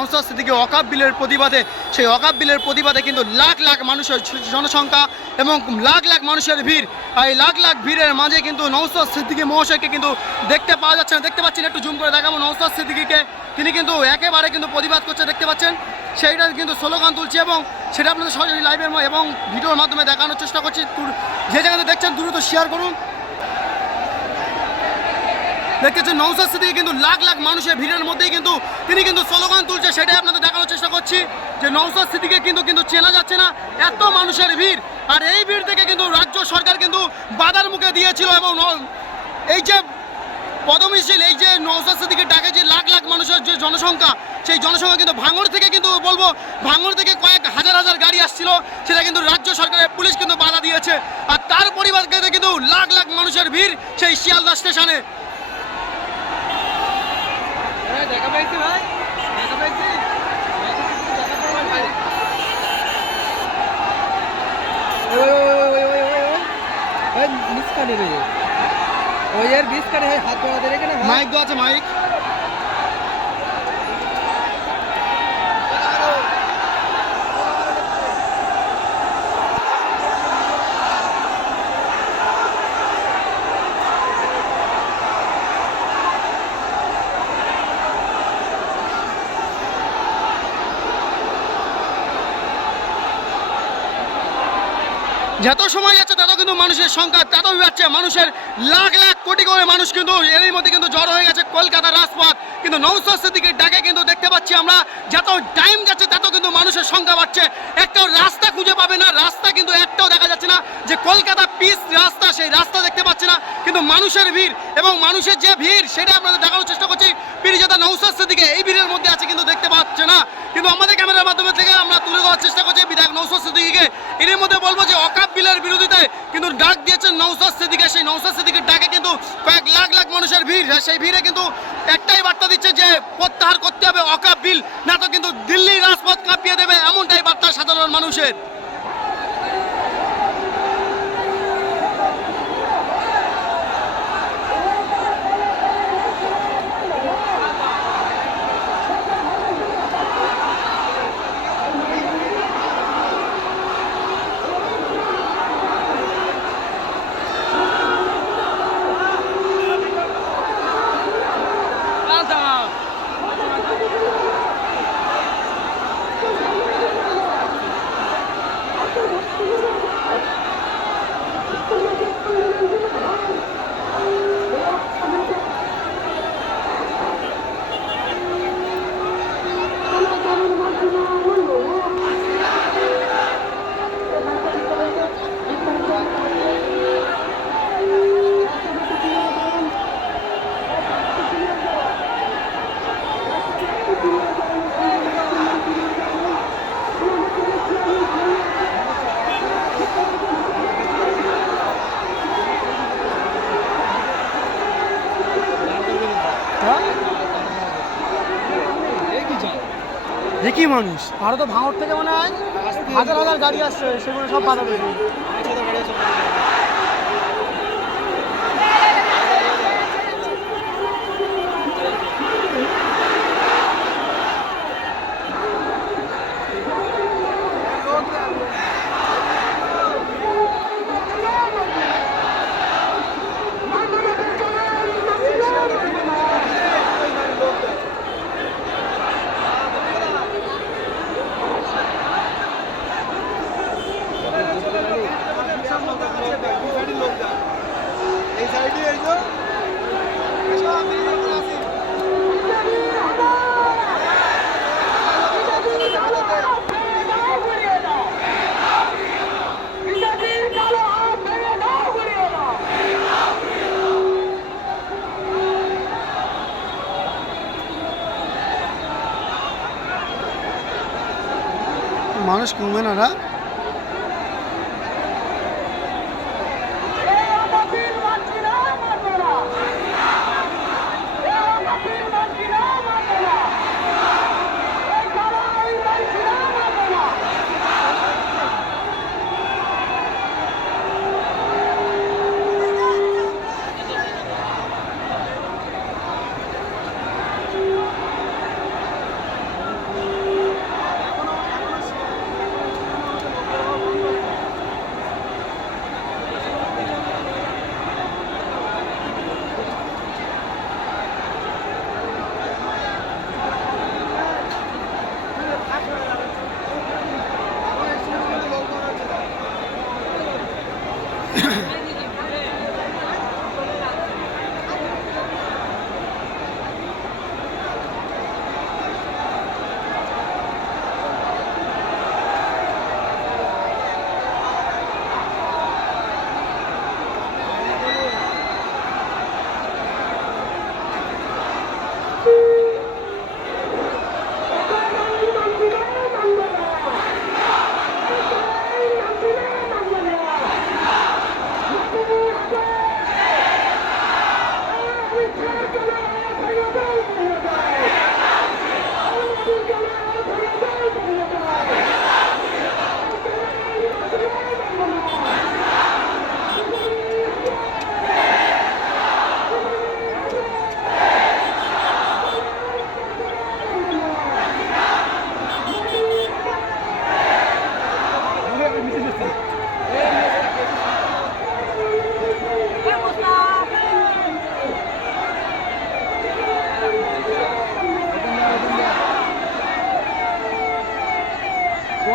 নওসাদ সিদ্দিকি অকাপ বিলের প্রতিবাদে, সেই অকাপ বিলের প্রতিবাদে কিন্তু লাখ লাখ মানুষের জনসংখ্যা এবং লাখ লাখ মানুষের ভিড়। এই লাখ লাখ ভিড়ের মাঝে কিন্তু নওসাদ সিদ্দিকি মহাশয়কে কিন্তু দেখতে পাওয়া যাচ্ছে না। দেখতে পাচ্ছেন, একটু জুম করে দেখাবো নওসাদ সিদ্দিকিকে তিনি কিন্তু একেবারে কিন্তু প্রতিবাদ করছে, দেখতে পাচ্ছেন? সেইটা কিন্তু স্লোগান তুলছে এবং সেটা আপনাদের সরাসরি লাইভের এবং ভিডিওর মাধ্যমে দেখানোর চেষ্টা করছি। যে জায়গাতে দেখছেন, দ্রুত শেয়ার করুন। দেখতেছেন নৌসাদ সিদ্দিকি কিন্তু লাখ লাখ মানুষের ভিড়ের মধ্যেই কিন্তু তিনি কিন্তু স্লোগান তুলছে, সেটাই আপনাদের দেখানোর চেষ্টা করছি যে নৌসাদ সিদ্দিকে কিন্তু কিন্তু চেনা যাচ্ছে না, এত মানুষের ভিড়। আর এই ভিড় থেকে কিন্তু রাজ্য সরকার কিন্তু বাধার মুখে দিয়েছিল এবং এই যে পদমিশীল, এই যে নৌসাদ সিদ্দিকের ডাকে যে লাখ লাখ মানুষের যে জনসংখ্যা, সেই জনসংখ্যা কিন্তু ভাঙড় থেকে কিন্তু বলব, ভাঙড় থেকে কয়েক হাজার হাজার গাড়ি আসছিল, সেটা কিন্তু রাজ্য সরকারের পুলিশ কিন্তু বাধা দিয়েছে। আর তার পরিবারকে কিন্তু লাখ লাখ মানুষের ভিড় সেই শিয়ালদা স্টেশনে। দেখা পাইছি ভাই দেখা পাইছি মিস কানে রে ওই আর বিষ হয় হাত দেরে কেন মাইক দো আছে মাইক যত সময় যাচ্ছে, তত কিন্তু মানুষের সংখ্যা, তত বাড়ছে মানুষের লাখ লাখ কোটি করে মানুষ কিন্তু এরই মধ্যে কিন্তু জড়ো হয়ে গেছে কলকাতার রাজপথ। কিন্তু নৌসস্তের দিকে ডাকে কিন্তু দেখতে পাচ্ছি আমরা, যত টাইম যাচ্ছে, তত কিন্তু মানুষের সংখ্যা বাড়ছে। একটাও রাস্তা খুঁজে পাবে না, রাস্তা কিন্তু একটাও দেখা যাচ্ছে না যে কলকাতা পিস রাস্তা, সেই রাস্তা দেখতে পাচ্ছে না। কিন্তু মানুষের ভিড় এবং মানুষের যে ভিড়, সেটা আপনাদের সাধারণ দেখি মানুষ? আরও তো ভাঙর থেকে মনে হয় হাজার হাজার গাড়ি আসছে, সেগুলো সব দেবে মানুষ কমবে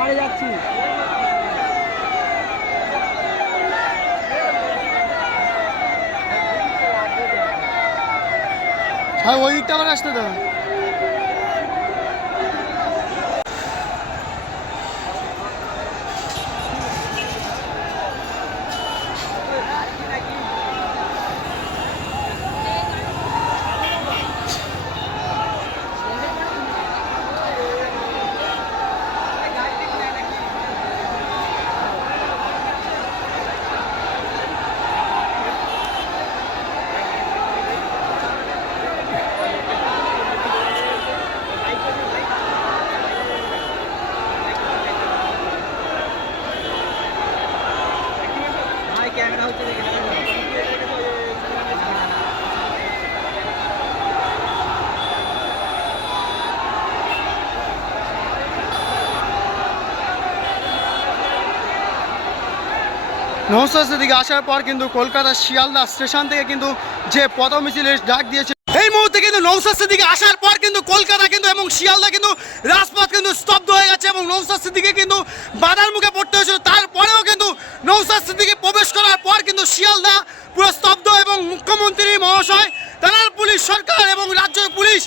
না রা বাড়ি যাচ্ছি। হ্যাঁ ওই দিকটা আবার আসতে দাও। নৌসার দিকে আসার পর কিন্তু কলকাতা শিয়ালদা স্টেশন থেকে কিন্তু যে পদ মিছিলের ডাক দিয়েছে, এই মুহূর্তে কিন্তু নৌসার দিকে আসার পর কিন্তু কলকাতা কিন্তু এবং শিয়ালদা কিন্তু রাজপথ কিন্তু স্তব্ধ হয়ে গেছে এবং নৌসার দিকে কিন্তু বাধার মুখে পড়তে হয়েছিল। তারপরেও কিন্তু নৌসার দিকে প্রবেশ করার পর কিন্তু শিয়ালদা পুরো স্তব্ধ এবং মুখ্যমন্ত্রী মহাশয় থানার পুলিশ সরকার এবং রাজ্য পুলিশ